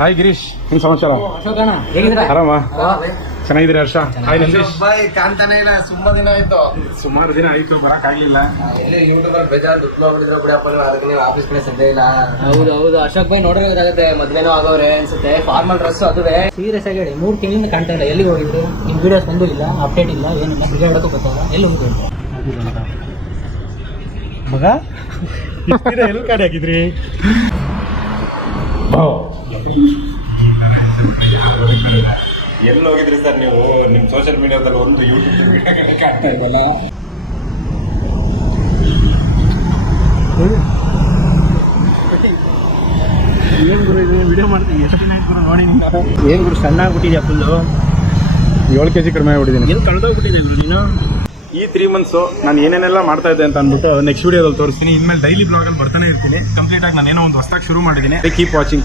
Hi Girish, ನಿಮ್ ಸಮಾಚಾರ? ಅಶೋಕಣ್ಣ ಹೇಗಿದ್ದೀರಾ? ಆರಾಮ? ಚೆನ್ನಾಗಿದ್ದೀರಿ ಹರ್ಷ? ಹಾಯ್ ನಂದೀಶ್. ಕಾಣ್ತಾನೆ ಇಲ್ಲ, ತುಂಬಾ ದಿನ ಆಯ್ತು. ಸುಮಾರು ದಿನ ಆಯ್ತು, ಬರಕ್ ಆಗ್ಲಿಲ್ಲ. ಇಲ್ಲಿ ಯೂಟ್ಯೂಬರ್ ಬೇಜಾರು ದುಡ್ಡು ಬಿಡಪ್ಪ, ಅದಕ್ಕೆ ನೀವು ಆಫೀಸ್ ಕಡೆ ಸದ್ಯ ಇಲ್ಲ. ಹೌದು ಅಶೋಕ್ ಭಾಯ್ ನೋಡಿರೋದಾಗುತ್ತೆ. ಮದ್ವೆನೋ ಆಗವ್ರೆ ಅನ್ಸುತ್ತೆ. Formal dress ಅದುವೆ. ಸೀರಿಯಸ್ ಆಗಿ ಹೇಳಿ, 3 ತಿಂಗಳಿಂದ ಕಾಣ್ತಾ ಇಲ್ಲ. ಎಲ್ಲಿಗೆ ಹೋಗಿದ್ರು? ನಿಮ್ ವಿಡಿಯೋಸ್ ಬಂದೂ ಇಲ್ಲ, ಅಪ್ಡೇಟ್ ಇಲ್ಲ, ಏನಿಲ್ಲ. ಬಿಗಾಡಕ್ಕೂ ಗೊತ್ತಾಗ ಎಲ್ಲಿ ಹೋಗಿದ್ರು ಮಗ? ಎಲ್ಲಿ ಕಾಡಿ ಹಾಕಿದ್ರಿ? ಎಲ್ಲಿ ಹೋಗಿದ್ರಿ ಸರ್ ನೀವು? ನಿಮ್ ಸೋಷಿಯಲ್ ಮೀಡಿಯಾದಲ್ಲಿ ಒಂದು ಯೂಟ್ಯೂಬ್ ವಿಡಿಯೋ ಕಡೆ ಕಾಣ್ತಾ ಇಲ್ವಲ್ಲ? ಏನ್ ಗುರು ಇದು ವಿಡಿಯೋ ಮಾಡ್ತೀನಿ? ಎಷ್ಟು ದಿನ ಆಯ್ತು ಗುರು ನೋಡಿ? ಏನ್ ಗುರು ಸಣ್ಣ ಆಗ್ಬಿಟ್ಟಿದ್ಯಾ ಫುಲ್ಲು? 7 kg ಕಡಿಮೆ ಆಗ್ಬಿಟ್ಟಿದ್ದೀನಿ. ಎಲ್ಲಿ ಕಳೆದೋಗ್ಬಿಟ್ಟಿದೆ ಗುರು ನೀನು? ಈ 3 months ನಾನು ಏನೇನೆಲ್ಲ ಮಾಡ್ತಾ ಇದ್ದೆ ಅಂತ ಅಂದ್ಬಿಟ್ಟು ನೆಕ್ಸ್ಟ್ ವಿಡಿಯೋದಲ್ಲಿ ತೋರಿಸ್ತೀನಿ. ಇನ್ಮೇಲೆ ಡೈಲಿ ಬ್ಲಾಗಲ್ಲಿ ಬರ್ತಾನೆ ಇರ್ತೀನಿ. ಕಂಪ್ಲೀಟ್ ಆಗಿ ನಾನು ಏನೋ ಒಂದು ಹೊಸದಾಗಿ ಶುರು ಮಾಡಿದ್ದೀನಿ. Keep watching.